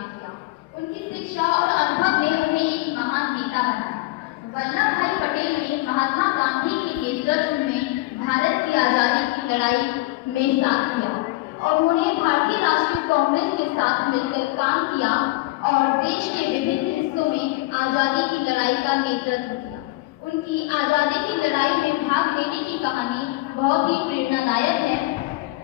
काम किया। उनकी शिक्षा और अनुभव ने उन्हें एक महान नेता बनाया। वल्लभ भाई पटेल ने महात्मा गांधी के नेतृत्व में भारत की आज़ादी की लड़ाई में साथ दिया और उन्होंने भारतीय राष्ट्रीय कांग्रेस के साथ मिलकर काम किया और देश के विभिन्न हिस्सों में आज़ादी की लड़ाई का नेतृत्व किया। उनकी आज़ादी की लड़ाई में भाग लेने की कहानी बहुत ही प्रेरणादायक है।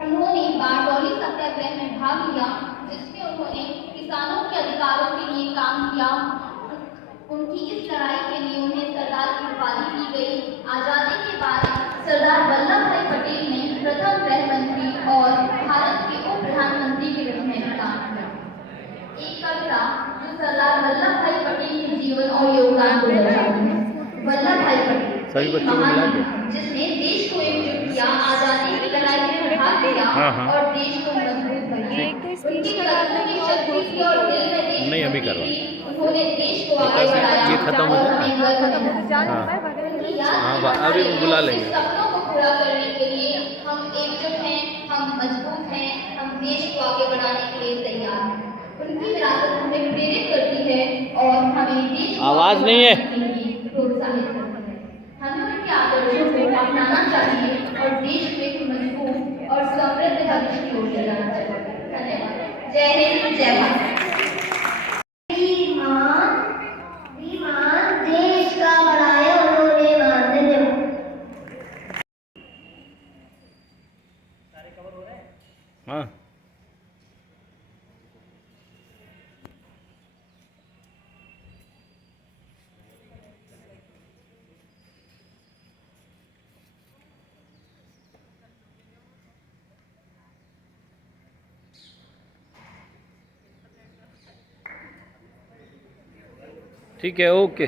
उन्होंने बारडोली सत्याग्रह में भाग लिया, जिसमें उन्होंने किसानों के अधिकारों के लिए काम किया। उनकी इस लड़ाई के लिए उन्हें सरदार की उपाधि दी गई। आज़ादी के बाद सरदार वल्लभ भाई पटेल ने प्रथम गृह मंत्री और भारत के उप प्रधानमंत्री के रूप में काम किया। एक कविता जो सरदार वल्लभ भाई पटेल के जीवन और योगदान को दर्शाती है। वल्लभ भाई पटेल महान जिसने देश को एकजुट किया, आज़ादी की लड़ाई में भाग लिया और देश को मजबूत बनाया। उनकी कदमों की शक्ति और दिल में देश नहीं अभी करवा उन्होंने देश को आगे बढ़ाया। ये खत्म हो जाए। हाँ अभी बुला लेंगे। सपनों को पूरा करने के लिए हम एकजुट हैं, हम मजबूत हैं, हम देश को आगे बढ़ाने के लिए तैयार हैं। उनकी विरासत हमें प्रेरित करती है और हमें देश को आवाज नहीं है प्रोत्साहित करती है। हमें उनके आदर्शों को अपनाना चाहिए और देश को एक मजबूत और समृद्ध भविष्य की ओर ले जाना चाहिए। धन्यवाद। जय हिंद, जय भारत। देश का बनाया उन्होंने हाँ ठीक है, ओके।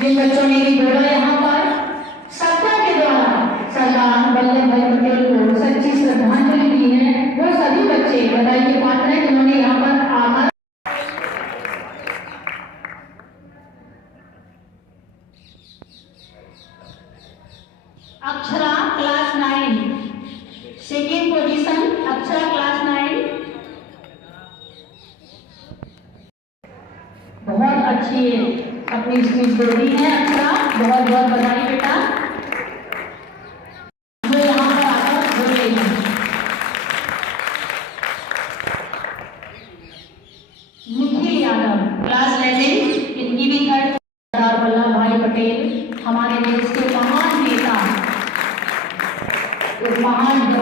जिन बच्चों ने भी बोला यहाँ पर सत्ता के द्वारा सरदार वल्लभ भाई पटेल को सच्ची श्रद्धांजलि दी है, वो सभी बच्चे बधाई के पात्र हैं जिन्होंने यहाँ पर आकर Akshara class 9 second position, Akshara class 9 बहुत अच्छी अपनी स्पीच दे दी है। अक्षरा बहुत बहुत बधाई बेटा, जो यहाँ पर आकर बोले हैं। निखिल यादव क्लास 11, इनकी भी थर्ड। सरदार वल्लभ भाई पटेल हमारे देश के महान नेता, महान